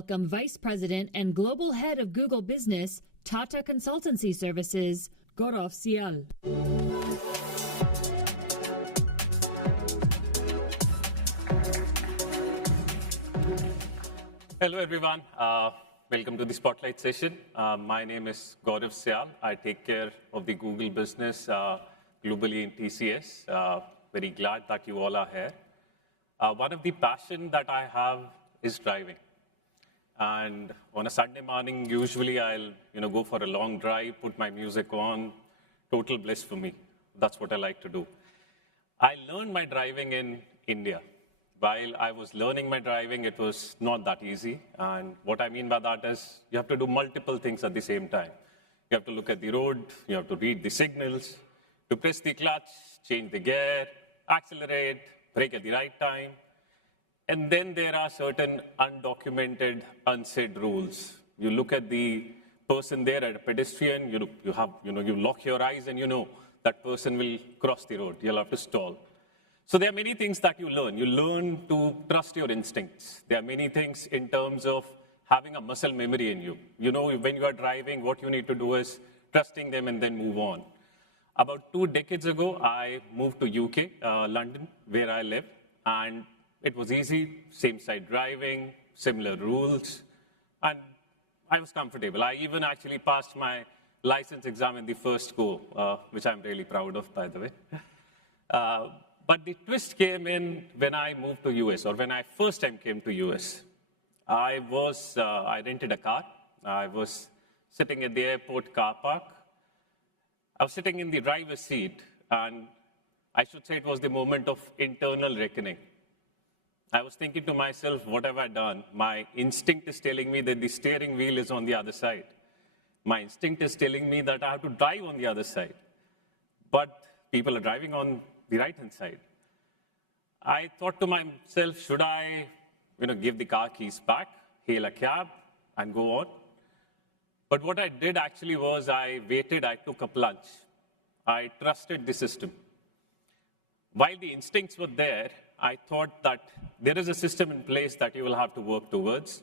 welcome Vice President and Global Head of Google Business, Tata Consultancy Services, Gaurav Syal. Hello, everyone. Welcome to the Spotlight session. My name is Gaurav Syal. I take care of the Google business globally in TCS. Very glad that you all are here. One of the passions that I have is driving. And on a Sunday morning, usually I'll go for a long drive, put my music on, total bliss for me. That's what I like to do. I learned my driving in India. While I was learning my driving, it was not that easy. And what I mean by that is you have to do multiple things at the same time. You have to look at the road, you have to read the signals, to press the clutch, change the gear, accelerate, brake at the right time. And then there are certain undocumented, unsaid rules. You look at the person there at a pedestrian, you lock your eyes and you know that person will cross the road. You'll have to stall. So there are many things that you learn. You learn to trust your instincts. There are many things in terms of having a muscle memory in you. You know, when you are driving, what you need to do is trusting them and then move on. About 2 decades ago, I moved to UK, London, where I live. And it was easy, same side driving, similar rules. And I was comfortable. I even actually passed my license exam in the first go, which I'm really proud of, by the way. But the twist came in when I moved to US, or when I first time came to US. I rented a car. I was sitting at the airport car park. I was sitting in the driver's seat, and I should say it was the moment of internal reckoning. I was thinking to myself, what have I done? My instinct is telling me that the steering wheel is on the other side. My instinct is telling me that I have to drive on the other side. But people are driving on the right-hand side. I thought to myself, should I give the car keys back, hail a cab, and go on? But what I did actually was I waited, I took a plunge. I trusted the system. While the instincts were there, I thought that there is a system in place that you will have to work towards.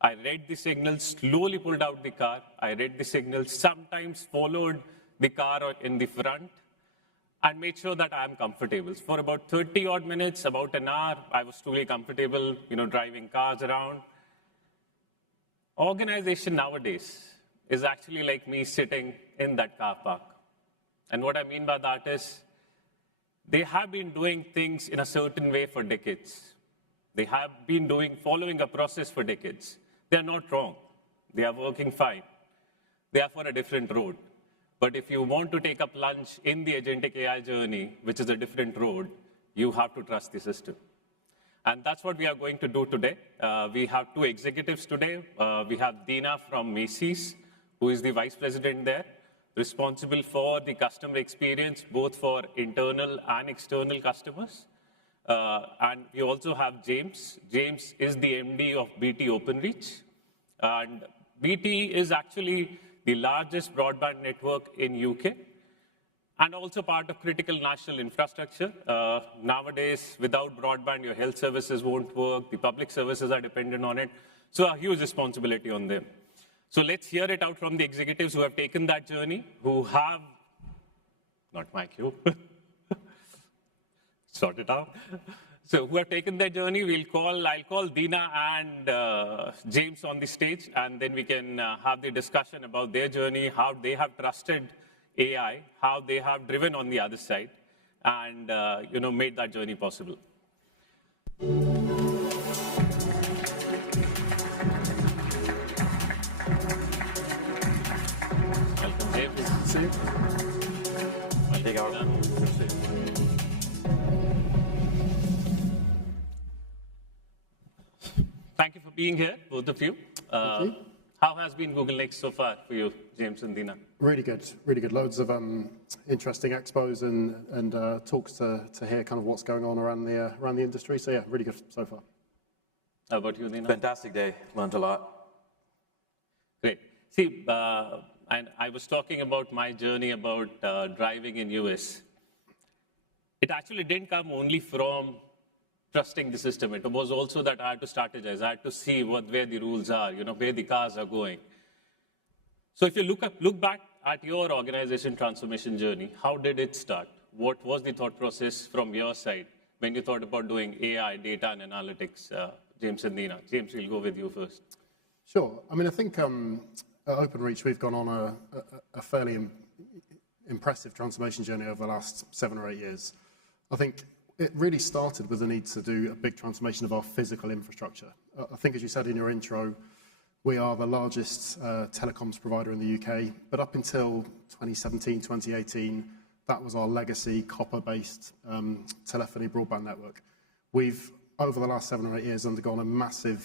I read the signals, slowly pulled out the car. I read the signals, sometimes followed the car in the front, and made sure that I'm comfortable. For about 30 odd minutes, about an hour, I was truly comfortable, driving cars around. Organization nowadays is actually like me sitting in that car park. And what I mean by that is, they have been doing things in a certain way for decades. They have been following a process for decades. They are not wrong. They are working fine. They are for a different road. But if you want to take a plunge in the Agentic AI journey, which is a different road, you have to trust the system. And that's what we are going to do today. We have 2 executives today. We have Dhina from Macy's, who is the vice president there, responsible for the customer experience, both for internal and external customers. And we also have James. James is the MD of BT Openreach. And BT is actually the largest broadband network in UK, and also part of critical national infrastructure. Nowadays, without broadband, your health services won't work. The public services are dependent on it. So a huge responsibility on them. So let's hear it out from the executives who have taken that journey, who have, not my cue, sort it out. So who have taken that journey, I'll call Dhina and James on the stage, and then we can have the discussion about their journey, how they have trusted AI, how they have driven on the other side, and made that journey possible. Welcome, James. See you. Hey, Gaurav. Thank you for being here, both of you. Thank you. How has been Google Next so far for you, James and Dhina? Really good, really good. Loads of interesting expos and talks to hear kind of what's going on around the industry. So yeah, really good so far. How about you, Dhina? Fantastic day. Learned a lot. Great. See, and I was talking about my journey about driving in US. It actually didn't come only from trusting the system. It was also that I had to strategize. I had to see where the rules are, where the cars are going. So if you look back at your organization transformation journey, how did it start? What was the thought process from your side when you thought about doing AI, data, and analytics, James and Dhina? James, we'll go with you first. Sure. I mean, I think at Openreach, we've gone on a fairly impressive transformation journey over the last 7 or 8 years. I think it really started with the need to do a big transformation of our physical infrastructure. I think, as you said in your intro, we are the largest telecoms provider in the UK, but up until 2017, 2018, that was our legacy copper-based telephony broadband network. We've, over the last 7 or 8 years, undergone a massive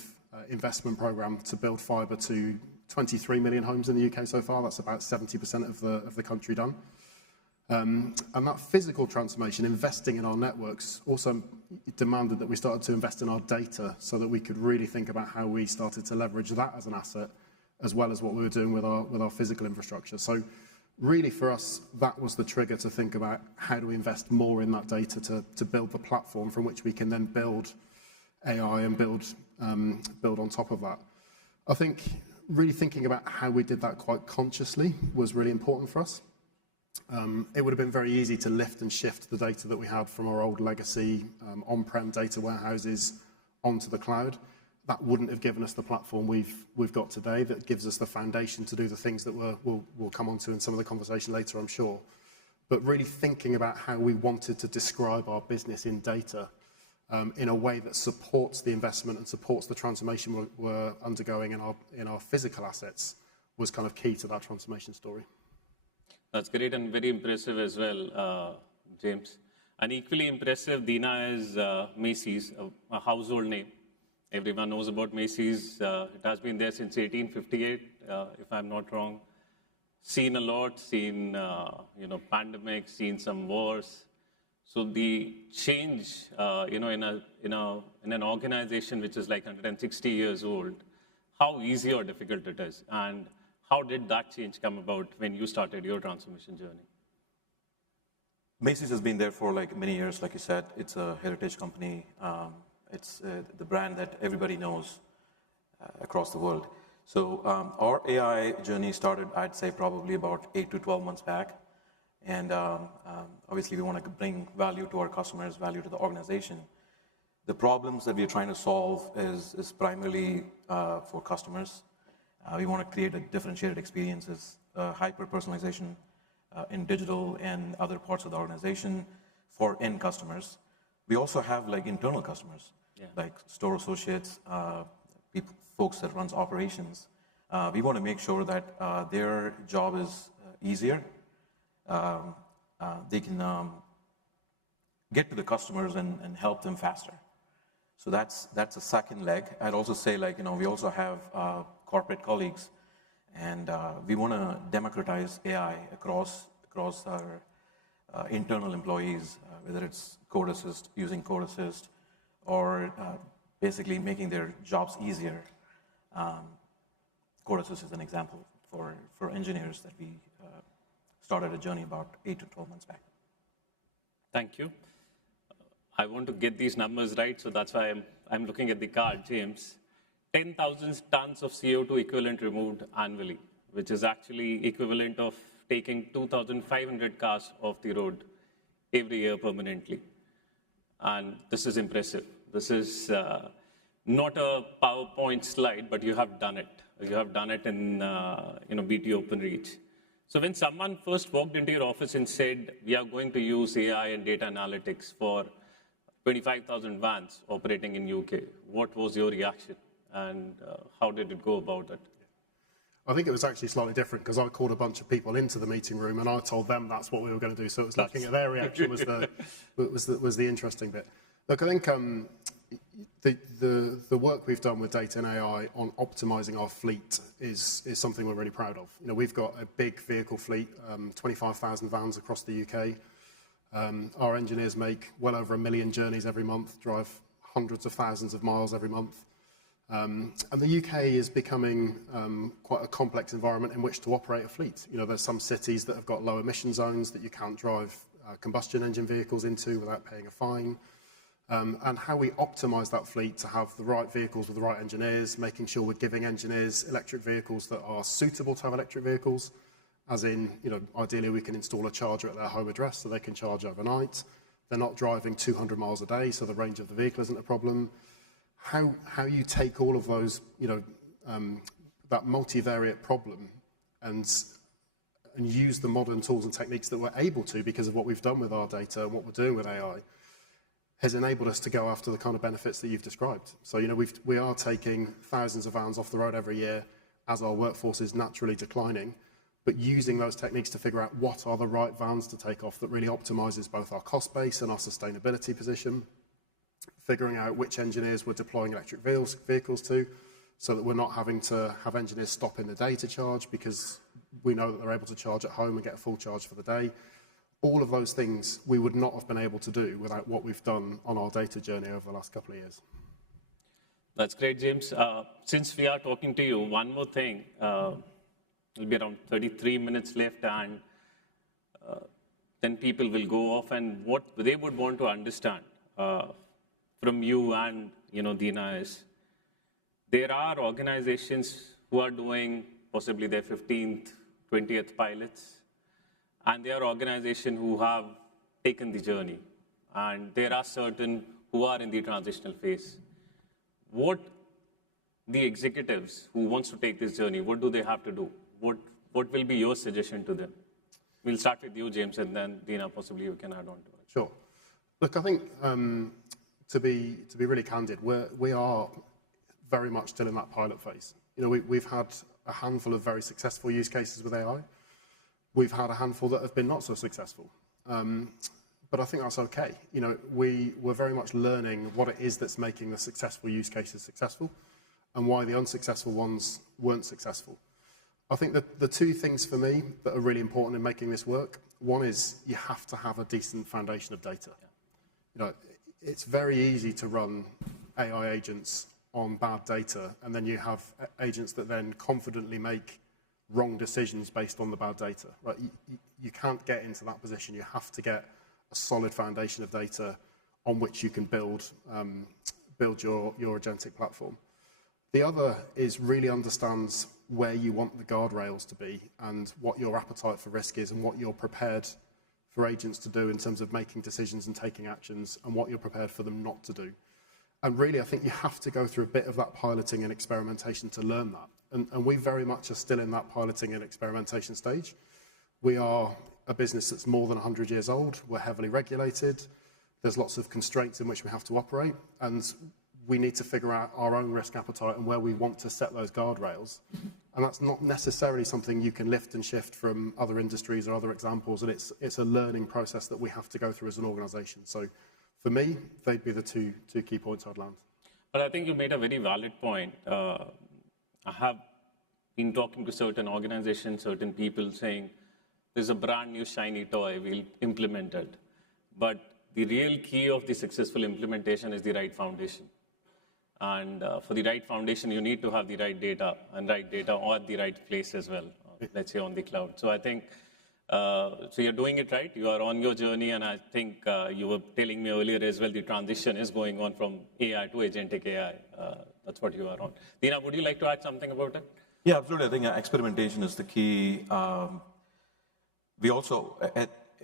investment program to build fibre to 23 million homes in the UK so far. That's about 70% of the country done. And that physical transformation, investing in our networks, also demanded that we started to invest in our data so that we could really think about how we started to leverage that as an asset, as well as what we were doing with our physical infrastructure. So really for us, that was the trigger to think about how do we invest more in that data to build the platform from which we can then build AI and build on top of that. I think really thinking about how we did that quite consciously was really important for us. It would have been very easy to lift and shift the data that we had from our old legacy on-prem data warehouses onto the cloud. That wouldn't have given us the platform we've got today that gives us the foundation to do the things that we'll come on to in some of the conversation later, I'm sure. But really thinking about how we wanted to describe our business in data in a way that supports the investment and supports the transformation we're undergoing in our physical assets was kind of key to that transformation story. That's great and very impressive as well, James. And equally impressive, Dhina, is Macy's, a household name. Everyone knows about Macy's. It has been there since 1858, if I'm not wrong. Seen a lot, seen pandemic, seen some wars. So the change, in an organization which is like 160 years old, how easy or difficult it is, and how did that change come about when you started your transformation journey? Macy's has been there for like many years, like you said. It's a heritage company. It's the brand that everybody knows across the world. So our AI journey started, I'd say, probably about 8 to 12 months back. And obviously, we want to bring value to our customers, value to the organization. The problems that we're trying to solve is primarily for customers. We want to create a differentiated experiences, hyper-personalization in digital and other parts of the organization for end customers. We also have like internal customers, like store associates, folks that runs operations. We want to make sure that their job is easier. They can get to the customers and help them faster. So that's a second leg. I'd also say, like, we also have corporate colleagues, and we want to democratize AI across our internal employees, whether it's code assist, using code assist, or basically making their jobs easier. Code assist is an example for engineers that we started a journey about 8 to 12 months back. Thank you. I want to get these numbers right, so that's why I'm looking at the card, James. 10,000 tons of CO2 equivalent removed annually, which is actually equivalent of taking 2,500 cars off the road every year permanently. And this is impressive. This is not a PowerPoint slide, but you have done it. You have done it in BT Openreach. So when someone first walked into your office and said, we are going to use AI and data analytics for 25,000 vans operating in UK, what was your reaction? And how did it go about it? I think it was actually slightly different because I called a bunch of people into the meeting room and I told them that's what we were going to do. So it was looking at their reaction was the interesting bit. Look, I think the work we've done with data and AI on optimizing our fleet is something we're really proud of. We've got a big vehicle fleet, 25,000 vans across the UK. Our engineers make well over 1 million journeys every month, drive hundreds of thousands of miles every month. And the UK is becoming quite a complex environment in which to operate a fleet. There's some cities that have got low emission zones that you can't drive combustion engine vehicles into without paying a fine. and how we optimize that fleet to have the right vehicles with the right engineers, making sure we're giving engineers electric vehicles that are suitable to have electric vehicles, as in, ideally we can install a charger at their home address so they can charge overnight. They're not driving 200 miles a day, so the range of the vehicle isn't a problem. How you take all of those, that multivariate problem and use the modern tools and techniques that we're able to because of what we've done with our data and what we're doing with AI has enabled us to go after the kind of benefits that you've described. So, we are taking thousands of vans off the road every year as our workforce is naturally declining, but using those techniques to figure out what are the right vans to take off that really optimizes both our cost base and our sustainability position, figuring out which engineers we're deploying electric vehicles to so that we're not having to have engineers stop in the day to charge because we know that they're able to charge at home and get a full charge for the day. All of those things we would not have been able to do without what we've done on our data journey over the last couple of years. That's great, James. Since we are talking to you, one more thing. It'll be around 33 minutes left, and then people will go off, and what they would want to understand from you and Dhina is there are organizations who are doing possibly their 15th, 20th pilots, and there are organizations who have taken the journey, and there are certain who are in the transitional phase. What the executives who wants to take this journey, what do they have to do? What will be your suggestion to them? We'll start with you, James, and then Dhina, possibly you can add on to it. Sure. Look, I think to be really candid, we are very much still in that pilot phase. We've had a handful of very successful use cases with AI. We've had a handful that have been not so successful. But I think that's okay. We're very much learning what it is that's making the successful use cases successful and why the unsuccessful ones weren't successful. I think that the two things for me that are really important in making this work, one is you have to have a decent foundation of data. It's very easy to run AI agents on bad data, and then you have agents that then confidently make wrong decisions based on the bad data. Right? You can't get into that position. You have to get a solid foundation of data on which you can build your agentic platform. The other is really understands where you want the guardrails to be and what your appetite for risk is and what you're prepared for agents to do in terms of making decisions and taking actions and what you're prepared for them not to do. And really, I think you have to go through a bit of that piloting and experimentation to learn that. And we very much are still in that piloting and experimentation stage. We are a business that's more than 100 years old. We're heavily regulated. There's lots of constraints in which we have to operate. And we need to figure out our own risk appetite and where we want to set those guardrails. And that's not necessarily something you can lift and shift from other industries or other examples. And it's a learning process that we have to go through as an organization. So for me, they'd be the two key points I'd land. But I think you made a very valid point. I have been talking to certain organizations, certain people saying, there's a brand new shiny toy, we'll implement it. But the real key of the successful implementation is the right foundation. And for the right foundation, you need to have the right data and right data at the right place as well, let's say on the cloud. So I think, so you're doing it right, you are on your journey, and I think you were telling me earlier as well, the transition is going on from AI to Agentic AI. That's what you are on. Dhina, would you like to add something about it? Yeah, absolutely. I think experimentation is the key. We also,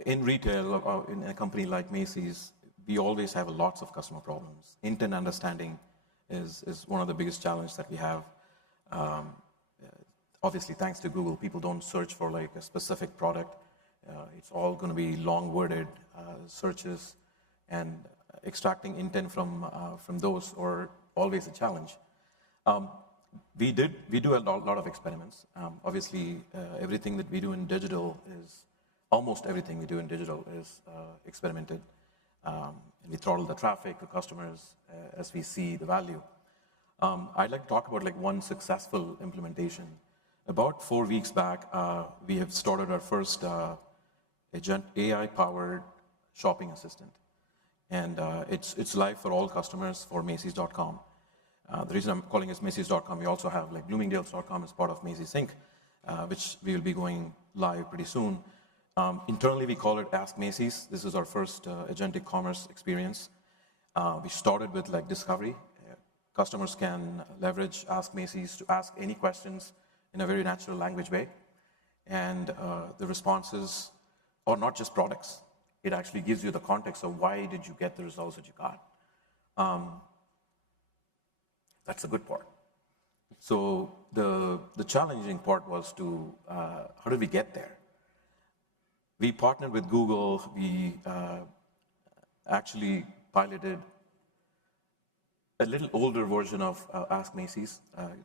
in retail, or in a company like Macy's, we always have lots of customer problems. Intent understanding is one of the biggest challenges that we have. Obviously, thanks to Google, people don't search for like a specific product. It's all going to be long-worded searches, and extracting intent from those are always a challenge. We do a lot of experiments. Obviously, everything that we do in digital is, almost everything we do in digital is experimented. We throttle the traffic to customers as we see the value. I'd like to talk about like one successful implementation. About 4 weeks back, we have started our first AI-powered shopping assistant. And it's live for all customers for Macys.com. The reason I'm calling it Macys.com, we also have like Bloomingdale's.com as part of Macy's Inc., which we will be going live pretty soon. Internally, we call it Ask Macy's. This is our first agentic commerce experience. We started with like discovery. Customers can leverage Ask Macy's to ask any questions in a very natural language way. And the responses are not just products. It actually gives you the context of why did you get the results that you got. That's a good part. So the challenging part was to, how did we get there? We partnered with Google. We actually piloted a little older version of Ask Macy's.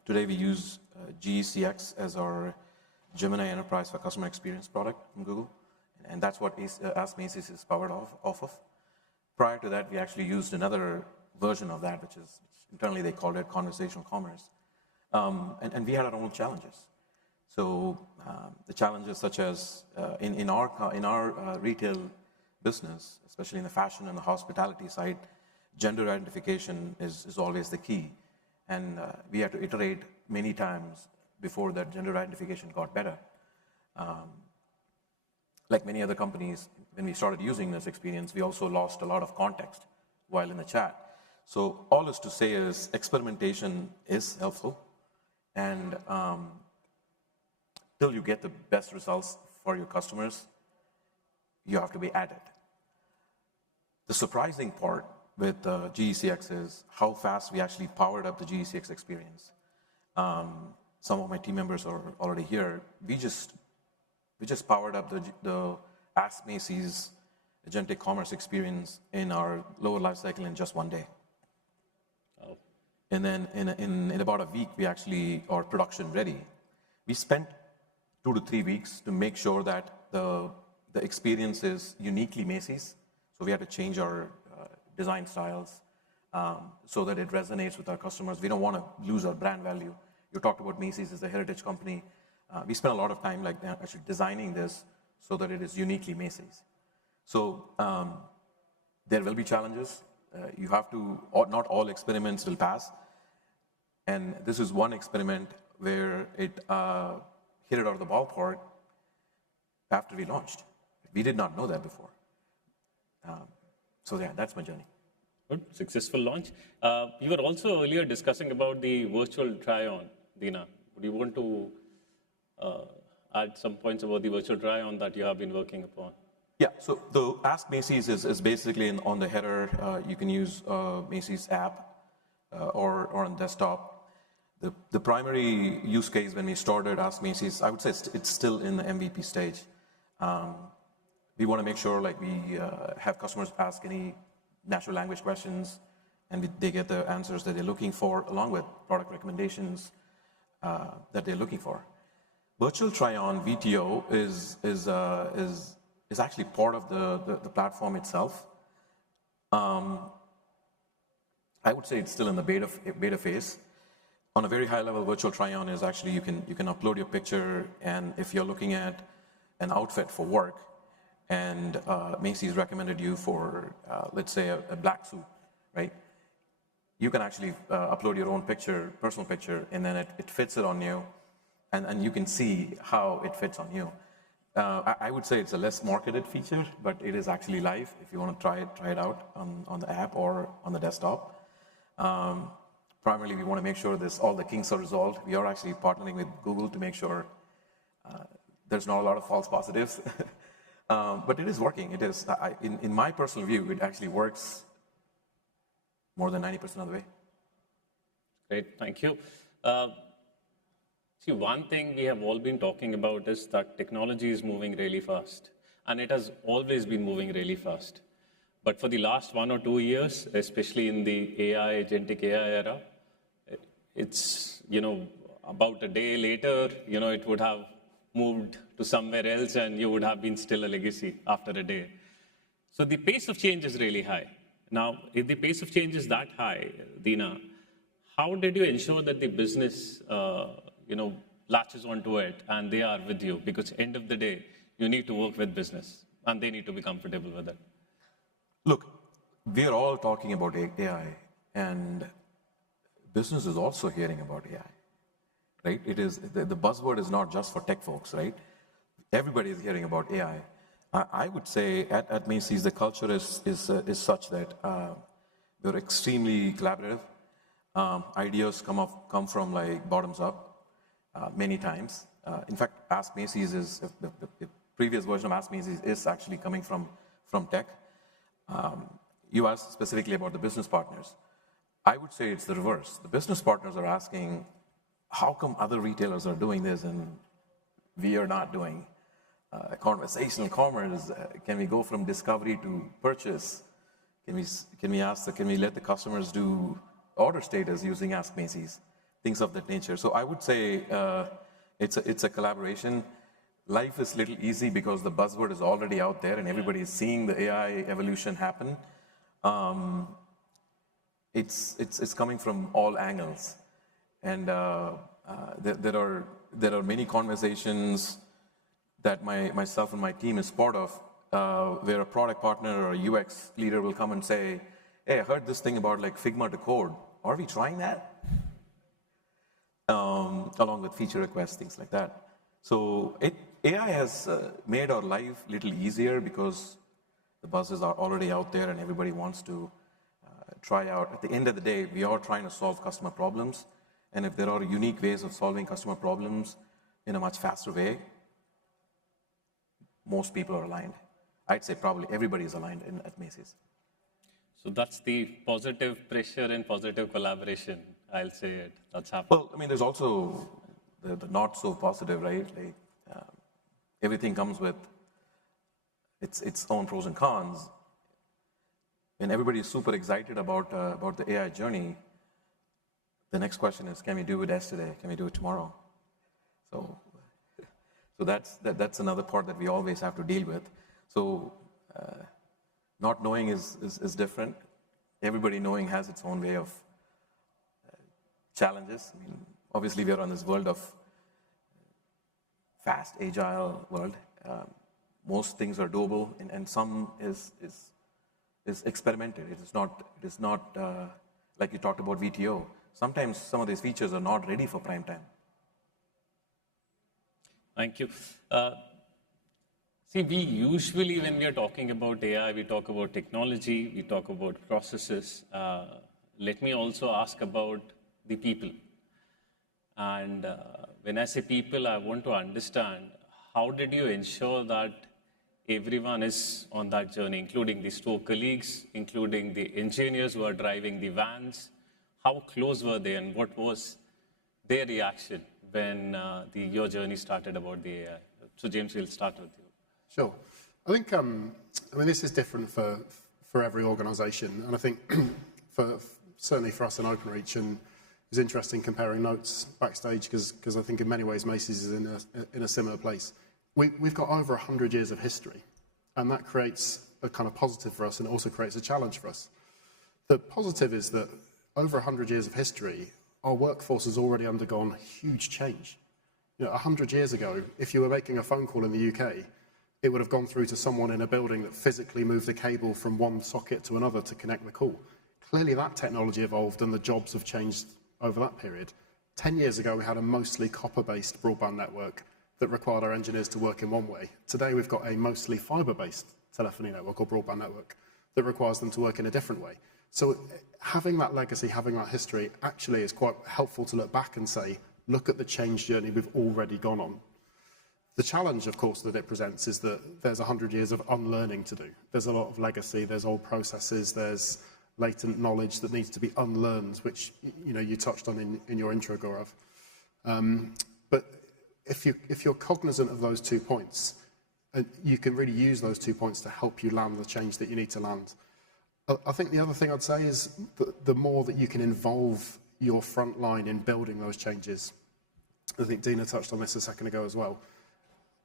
Today we use GECX as our Gemini Enterprise for customer experience product from Google. And that's what Ask Macy's is powered off of. Prior to that, we actually used another version of that, which is internally they called it conversational commerce. And we had our own challenges. So the challenges such as in our retail business, especially in the fashion and the hospitality side, gender identification is always the key. And we had to iterate many times before that gender identification got better. Like many other companies, when we started using this experience, we also lost a lot of context while in the chat. So all is to say is experimentation is helpful. And till you get the best results for your customers, you have to be at it. The surprising part with GECX is how fast we actually powered up the GECX experience. Some of my team members are already here. We just powered up the Ask Macy's Agentic Commerce experience in our lower life cycle in just one day. Oh. And then in about a week, we actually are production ready. We spent 2 to 3 weeks to make sure that the experience is uniquely Macy's. So we had to change our design styles so that it resonates with our customers. We don't want to lose our brand value. You talked about Macy's as a heritage company. We spent a lot of time like actually designing this so that it is uniquely Macy's. So there will be challenges. You have to, not all experiments will pass. And this is one experiment where it hit it out of the ballpark after we launched. We did not know that before. So yeah, that's my journey. Good, successful launch. You were also earlier discussing about the virtual try-on, Dhina. Would you want to add some points about the virtual try-on that you have been working upon? Yeah, so the Ask Macy's is basically on the header. You can use Macy's app or on desktop. The primary use case when we started Ask Macy's, I would say it's still in the MVP stage. We want to make sure like we have customers ask any natural language questions and they get the answers that they're looking for along with product recommendations that they're looking for. Virtual try-on VTO is actually part of the platform itself. I would say it's still in the beta phase. On a very high level, virtual try-on is actually you can upload your picture, and if you're looking at an outfit for work, and Macy's recommended you for let's say a black suit, right? You can actually upload your own picture, personal picture, and then it fits it on you, and you can see how it fits on you. I would say it's a less marketed feature, but it is actually live if you want to try it out on the app or on the desktop. Primarily, we want to make sure all the kinks are resolved. We are actually partnering with Google to make sure there's not a lot of false positives. But it is working. It is, in my personal view, it actually works more than 90% of the way. Great, thank you. See, one thing we have all been talking about is that technology is moving really fast, and it has always been moving really fast. But for the last 1 or 2 years, especially in the AI, Agentic AI era, it's, about a day later, it would have moved to somewhere else and you would have been still a legacy after a day. So the pace of change is really high. Now, if the pace of change is that high, Dhina, how did you ensure that the business, latches onto it and they are with you? Because end of the day, you need to work with business and they need to be comfortable with it. Look, we are all talking about AI, and business is also hearing about AI, right? It is the buzzword is not just for tech folks, right? Everybody is hearing about AI. I would say at Macy's the culture is such that They're extremely collaborative. Ideas come from like bottoms up many times. In fact, Ask Macy's is the previous version of Ask Macy's is actually coming from tech. You asked specifically about the business partners. I would say it's the reverse. The business partners are asking, how come other retailers are doing this and we are not doing conversational commerce? Can we go from discovery to purchase? Can we let the customers do order status using Ask Macy's? Things of that nature. So I would say it's a collaboration. Life is little easy because the buzzword is already out there and everybody is seeing the AI evolution happen. It's coming from all angles, and there are many conversations that myself and my team is part of, where a product partner or a UX leader will come and say, "Hey, I heard this thing about like Figma to code. Are we trying that?" Along with feature requests, things like that. So AI has made our life a little easier because the buzzes are already out there and everybody wants to try out. At the end of the day, we are trying to solve customer problems. And if there are unique ways of solving customer problems in a much faster way, most people are aligned. I'd say probably everybody is aligned at Macy's. So that's the positive pressure and positive collaboration, I'll say it. That's happening. Well, I mean, there's also the not so positive, right? Like everything comes with its own pros and cons. When everybody is super excited about the AI journey, the next question is, can we do it yesterday? Can we do it tomorrow? So that's another part that we always have to deal with. So not knowing is different. Everybody knowing has its own way of challenges. I mean, obviously, we are on this world of fast, agile world. Most things are doable, and some is experimented. It is not like you talked about VTO. Sometimes some of these features are not ready for prime time. Thank you. See, we usually, when we are talking about AI, we talk about technology, we talk about processes. Let me also ask about the people. And when I say people, I want to understand, how did you ensure that everyone is on that journey, including the store colleagues, including the engineers who are driving the vans? How close were they, and what was their reaction when your journey started about the AI? So James, we'll start with you. Sure. I think, I mean, this is different for every organization. And I think certainly for us in Openreach, and it's interesting comparing notes backstage because I think in many ways Macy's is in a similar place. We've got over 100 years of history, and that creates a kind of positive for us, and it also creates a challenge for us. The positive is that over 100 years of history, our workforce has already undergone huge change. 100 years ago, if you were making a phone call in the UK, it would have gone through to someone in a building that physically moved a cable from one socket to another to connect the call. Clearly that technology evolved and the jobs have changed over that period. 10 years ago, we had a mostly copper-based broadband network that required our engineers to work in one way. Today, we've got a mostly fibre-based telephony network or broadband network that requires them to work in a different way. So having that legacy, having that history, actually is quite helpful to look back and say, look at the change journey we've already gone on. The challenge, of course, that it presents is that there's 100 years of unlearning to do. There's a lot of legacy, there's old processes, there's latent knowledge that needs to be unlearned, which you touched on in your intro, Gaurav. But if you're cognizant of those 2 points, you can really use those 2 points to help you land the change that you need to land. I think the other thing I'd say is the more that you can involve your front line in building those changes. I think Dhina touched on this a second ago as well.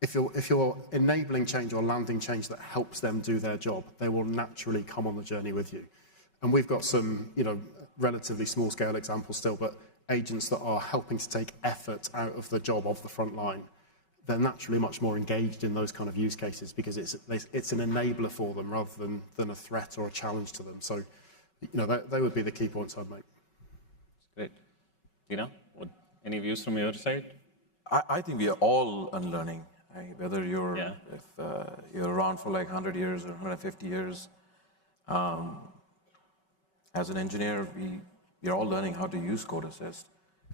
If you're enabling change or landing change that helps them do their job, they will naturally come on the journey with you. And we've got some, relatively small scale examples still, but agents that are helping to take effort out of the job of the front line, they're naturally much more engaged in those kind of use cases because it's an enabler for them rather than a threat or a challenge to them. So, they would be the key points I'd make. Great. Dhina, any views from your side? I think we are all unlearning. Whether if you're around for like 100 years or 150 years, As an engineer, we're all learning how to use code assist.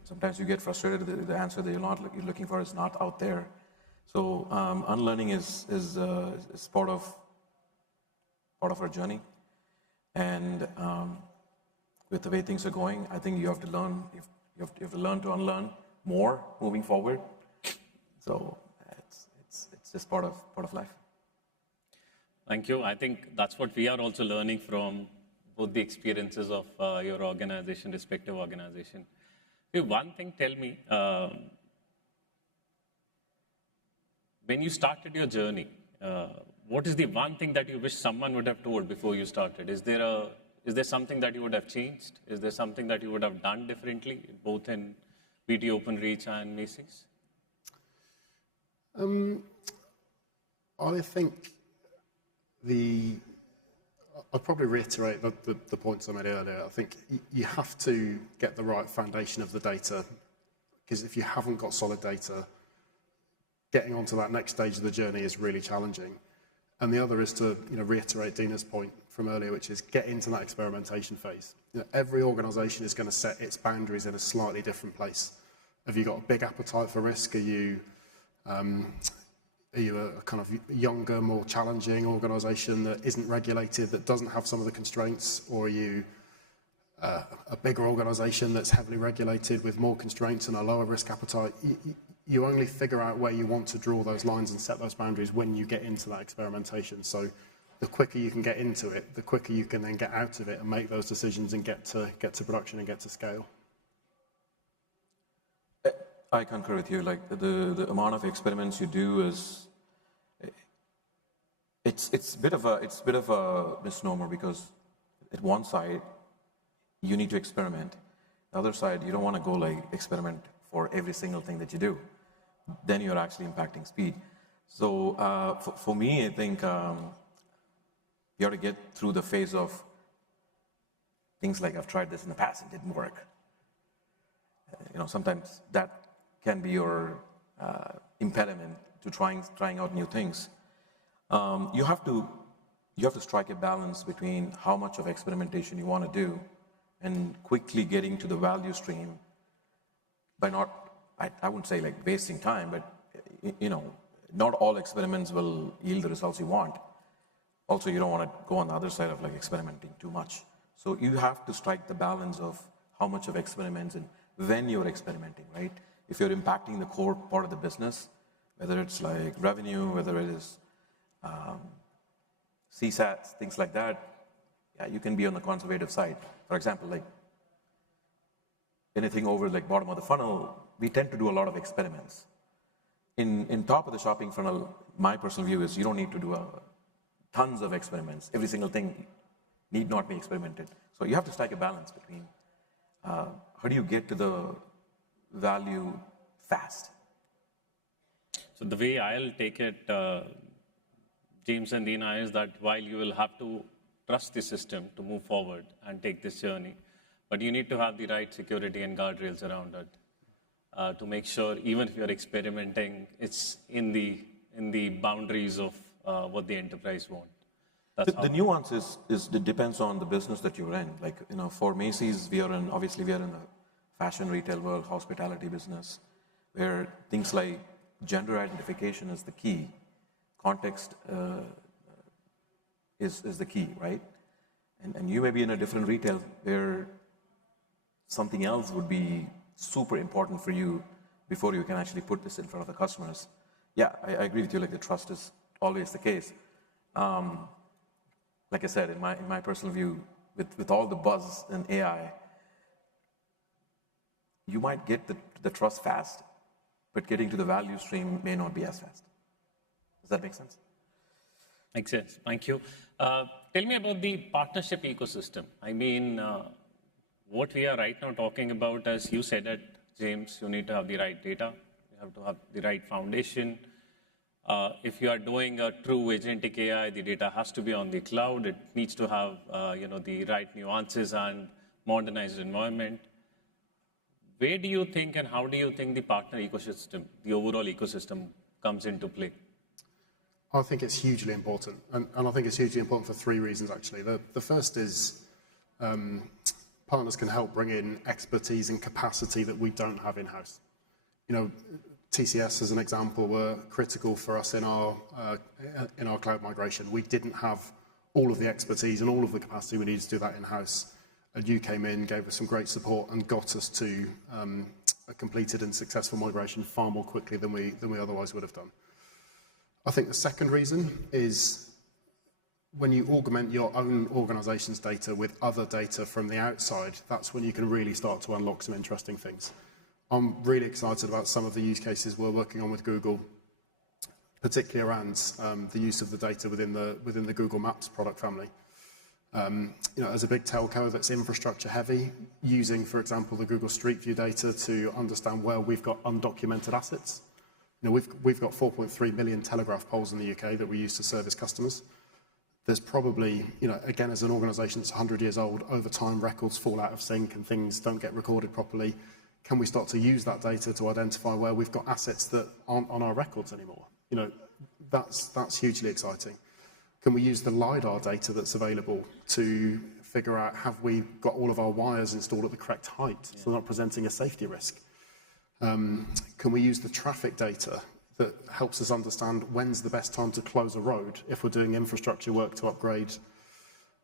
Sometimes you get frustrated that the answer that you're looking for is not out there. So unlearning is part of our journey. And with the way things are going, I think you have to learn. You have to learn to unlearn more moving forward. So it's just part of life. Thank you. I think that's what we are also learning from both the experiences of your organization, respective organization. One thing, tell me, when you started your journey, what is the one thing that you wish someone would have told before you started? Is there something that you would have changed? Is there something that you would have done differently, both in BT Openreach and Macy's? I think I'd probably reiterate the points I made earlier. I think you have to get the right foundation of the data, because if you haven't got solid data, getting onto that next stage of the journey is really challenging. And the other is to reiterate Dhina's point from earlier, which is get into that experimentation phase. Every organization is going to set its boundaries in a slightly different place. Have you got a big appetite for risk? Are you a kind of younger, more challenging organization that isn't regulated, that doesn't have some of the constraints? Or are you a bigger organization that's heavily regulated with more constraints and a lower risk appetite? You only figure out where you want to draw those lines and set those boundaries when you get into that experimentation. So the quicker you can get into it, the quicker you can then get out of it and make those decisions and get to production and get to scale. I concur with you. Like the amount of experiments you do is, it's a bit of a misnomer, because at one side you need to experiment. The other side, you don't want to go like experiment for every single thing that you do. Then you're actually impacting speed. So for me, I think you have to get through the phase of things like, I've tried this in the past, it didn't work. Sometimes that can be your impediment to trying out new things. You have to strike a balance between how much of experimentation you want to do and quickly getting to the value stream by not, I wouldn't say like wasting time, but not all experiments will yield the results you want. Also, you don't want to go on the other side of like experimenting too much. So you have to strike the balance of how much of experiments and when you're experimenting, right? If you're impacting the core part of the business, whether it's like revenue, whether it is CSATs, things like that, yeah, you can be on the conservative side. For example, like anything over like bottom of the funnel, we tend to do a lot of experiments. In top of the shopping funnel, my personal view is you don't need to do tons of experiments. Every single thing need not be experimented. So you have to strike a balance between how do you get to the value fast. So the way I'll take it, James and Dhina, is that while you will have to trust the system to move forward and take this journey, but you need to have the right security and guardrails around it to make sure, even if you're experimenting, it's in the boundaries of what the enterprise wants. The nuance is it depends on the business that you're in. Like, for Macy's, obviously we are in a fashion retail world, hospitality business, where things like gender identification is the key. Context is the key, right? And you may be in a different retail where something else would be super important for you before you can actually put this in front of the customers. Yeah, I agree with you, like the trust is always the case. Like I said, in my personal view, with all the buzz in AI, you might get the trust fast, but getting to the value stream may not be as fast. Does that make sense? Makes sense. Thank you. Tell me about the partnership ecosystem. I mean, what we are right now talking about, as you said it, James, you need to have the right data. You have to have the right foundation. If you are doing a true agentic AI, the data has to be on the cloud. It needs to have the right nuances and modernized environment. Where do you think and how do you think the partner ecosystem, the overall ecosystem, comes into play? I think it's hugely important, and I think it's hugely important for three reasons, actually. The first is partners can help bring in expertise and capacity that we don't have in-house. You know, TCS, as an example, were critical for us in our cloud migration. We didn't have all of the expertise and all of the capacity we needed to do that in-house. And you came in, gave us some great support, and got us to a completed and successful migration far more quickly than we otherwise would have done. I think the second reason is when you augment your own organization's data with other data from the outside, that's when you can really start to unlock some interesting things. I'm really excited about some of the use cases we're working on with Google, particularly around the use of the data within the Google Maps product family. You know, as a big telco that's infrastructure heavy, using, for example, the Google Street View data to understand where we've got undocumented assets. You know, we've got 4.3 million telegraph poles in the UK that we use to service customers. There's probably, you know, again, as an organisation that's 100 years old, over time records fall out of sync and things don't get recorded properly. Can we start to use that data to identify where we've got assets that aren't on our records anymore? You know, that's hugely exciting. Can we use the LiDAR data that's available to figure out, have we got all of our wires installed at the correct height, so they're not presenting a safety risk? Can we use the traffic data that helps us understand when's the best time to close a road if we're doing infrastructure work to upgrade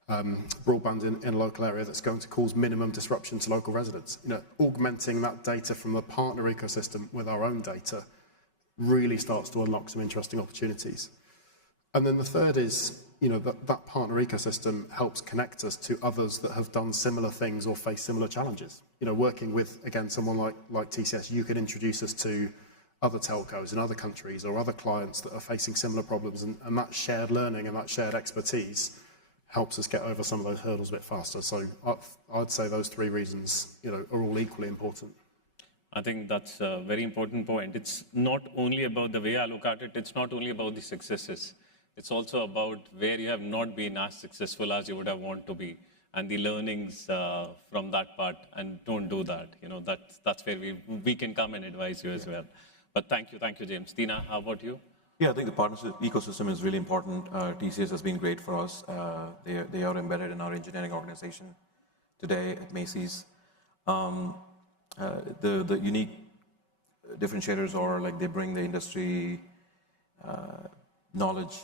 broadband in a local area that's going to cause minimum disruption to local residents? You know, augmenting that data from the partner ecosystem with our own data really starts to unlock some interesting opportunities. And then the third is, you know, that partner ecosystem helps connect us to others that have done similar things or face similar challenges. You know, working with, again, someone like TCS, you can introduce us to other telcos in other countries or other clients that are facing similar problems, and that shared learning and that shared expertise helps us get over some of those hurdles a bit faster. So I'd say those three reasons, you know, are all equally important. I think that's a very important point. It's not only about the way I look at it, it's not only about the successes. It's also about where you have not been as successful as you would have wanted to be, and the learnings from that part, and don't do that. You know, that's where we can come and advise you as well. But thank you, James. Dhina, how about you? Yeah, I think the partnership ecosystem is really important. TCS has been great for us. They are embedded in our engineering organization today at Macy's. The unique differentiators are, like, they bring the industry knowledge,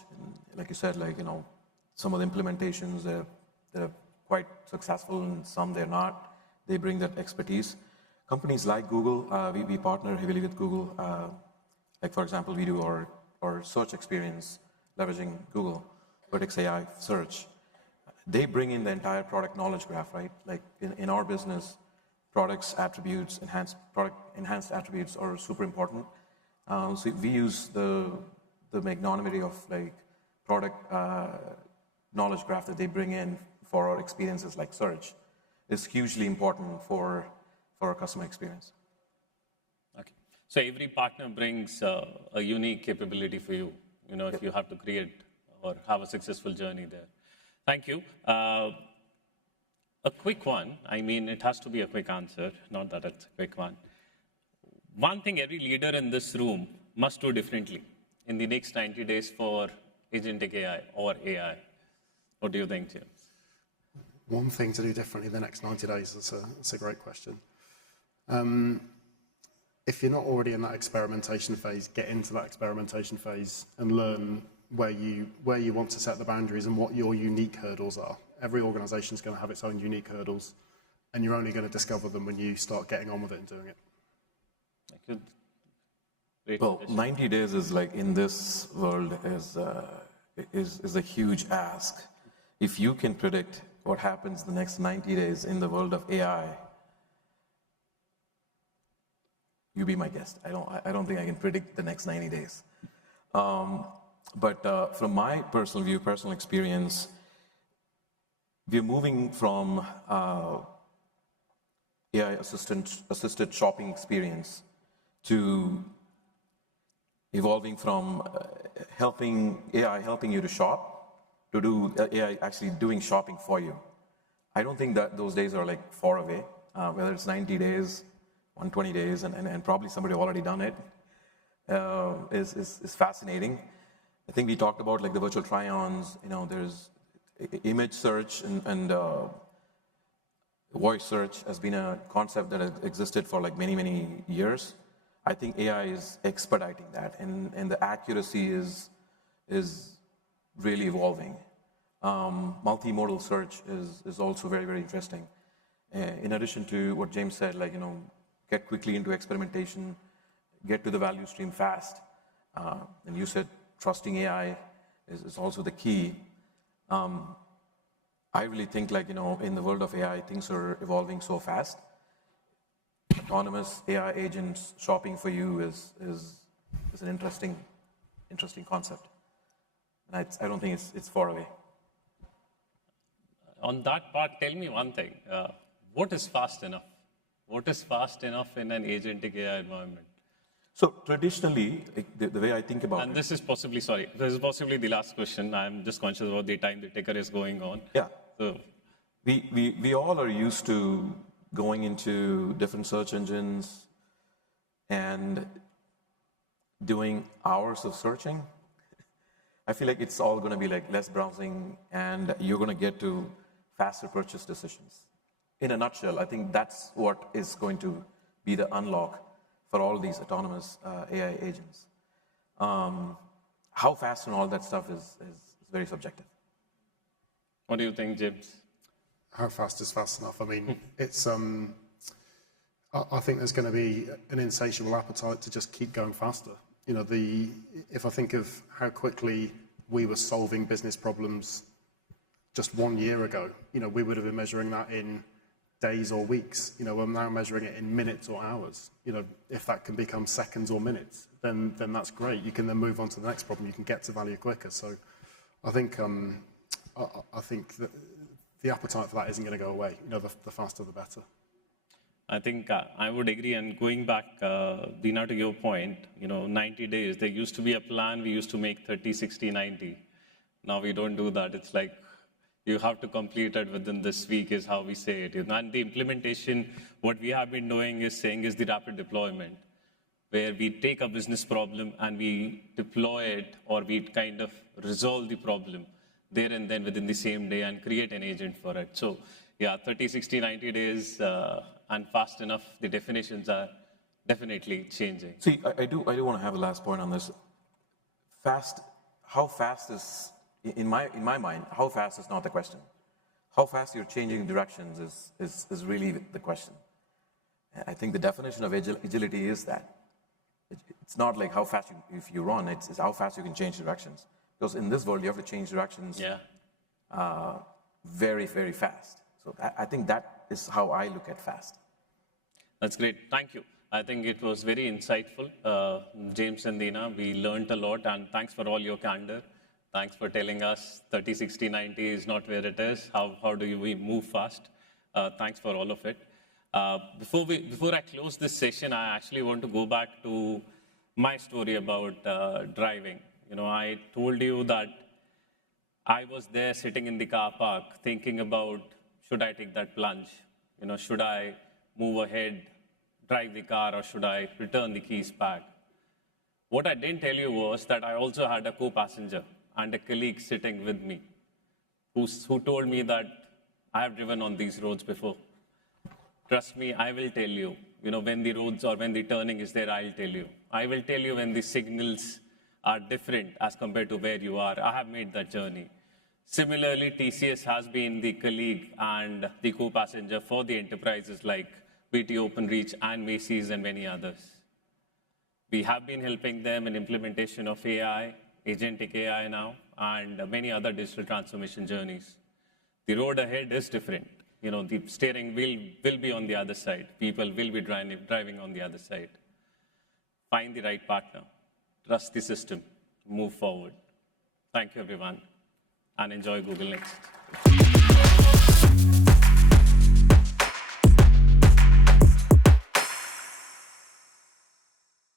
and like you said, like, you know, some of the implementations they're quite successful, and some they're not. They bring that expertise. Companies like Google, we partner heavily with Google. Like, for example, we do our search experience leveraging Google, Vertex AI search. They bring in the entire product knowledge graph, right? Like in our business, products, attributes, enhanced attributes are super important. So we use the magnanimity of, like, product knowledge graph that they bring in for our experiences like search is hugely important for our customer experience. Okay. So every partner brings a unique capability for you, you know, if you have to create or have a successful journey there. Thank you. A quick one, I mean, it has to be a quick answer, not that it's a quick one. One thing every leader in this room must do differently in the next 90 days for Agentic AI or AI. What do you think, James? One thing to do differently the next 90 days, that's a great question. If you're not already in that experimentation phase, get into that experimentation phase and learn where you want to set the boundaries and what your unique hurdles are. Every organization is going to have its own unique hurdles, and you're only going to discover them when you start getting on with it and doing it. Well, 90 days is, like, in this world is a huge ask. If you can predict what happens the next 90 days in the world of AI, you be my guest. I don't think I can predict the next 90 days. But from my personal view, personal experience, we're moving from AI assisted shopping experience to evolving from AI helping you to shop to do AI actually doing shopping for you. I don't think that those days are, like, far away, whether it's 90 days, 120 days, and probably somebody already done it, is fascinating. I think we talked about, like, the virtual try-ons, you know, there's image search and voice search has been a concept that has existed for like many, many years. I think AI is expediting that, and the accuracy is really evolving. Multimodal search is also very, very interesting. In addition to what James said, like, get quickly into experimentation, get to the value stream fast. And you said trusting AI is also the key. I really think, like, in the world of AI, things are evolving so fast. Autonomous AI agents shopping for you is an interesting concept. And I don't think it's far away. On that part, tell me one thing. What is fast enough? What is fast enough in an agentic AI environment? So traditionally, the way I think about and this is possibly the last question. I'm just conscious about the time the ticker is going on. Yeah. So we all are used to going into different search engines and doing hours of searching. I feel like it's all going to be like less browsing, and you're going to get to faster purchase decisions. In a nutshell, I think that's what is going to be the unlock for all these autonomous AI agents. How fast and all that stuff is very subjective. What do you think, James? How fast is fast enough? I mean, it's. I think there's going to be an insatiable appetite to just keep going faster. If I think of how quickly we were solving business problems just 1 year ago, we would have been measuring that in days or weeks. We're now measuring it in minutes or hours. If that can become seconds or minutes, then that's great. You can then move on to the next problem. You can get to value quicker. So I think that the appetite for that isn't going to go away. The faster the better. I think I would agree. And going back, Dhina, to your point, 90 days, there used to be a plan. We used to make 30, 60, 90. Now we don't do that. It's like you have to complete it within this week is how we say it. And the implementation, what we have been doing is the rapid deployment, where we take a business problem and we deploy it, or we kind of resolve the problem there and then within the same day and create an agent for it. So yeah, 30, 60, 90 days and fast enough, the definitions are definitely changing. See, I do want to have a last point on this. How fast is, in my mind, how fast is not the question. How fast you're changing directions is really the question. I think the definition of agility is that. It's not like how fast if you run, it's how fast you can change directions. Because in this world, you have to change directions very, very fast. So I think that is how I look at fast. That's great. Thank you. I think it was very insightful. James and Dhina, we learned a lot, and thanks for all your candor. Thanks for telling us 30, 60, 90 is not where it is. How do we move fast? Thanks for all of it. Before I close this session, I actually want to go back to my story about driving. I told you that I was there sitting in the car park thinking about, should I take that plunge? Should I move ahead, drive the car, or should I return the keys back? What I didn't tell you was that I also had a co-passenger and a colleague sitting with me who told me that I have driven on these roads before. Trust me, I will tell you, when the roads or when the turning is there, I'll tell you. I will tell you when the signals are different as compared to where you are. I have made that journey. Similarly, TCS has been the colleague and the co-passenger for the enterprises like BT Openreach and Macy's and many others. We have been helping them in implementation of AI, Agentic AI now, and many other digital transformation journeys. The road ahead is different. The steering wheel will be on the other side. People will be driving on the other side. Find the right partner. Trust the system. Move forward. Thank you, everyone, and enjoy Google Next.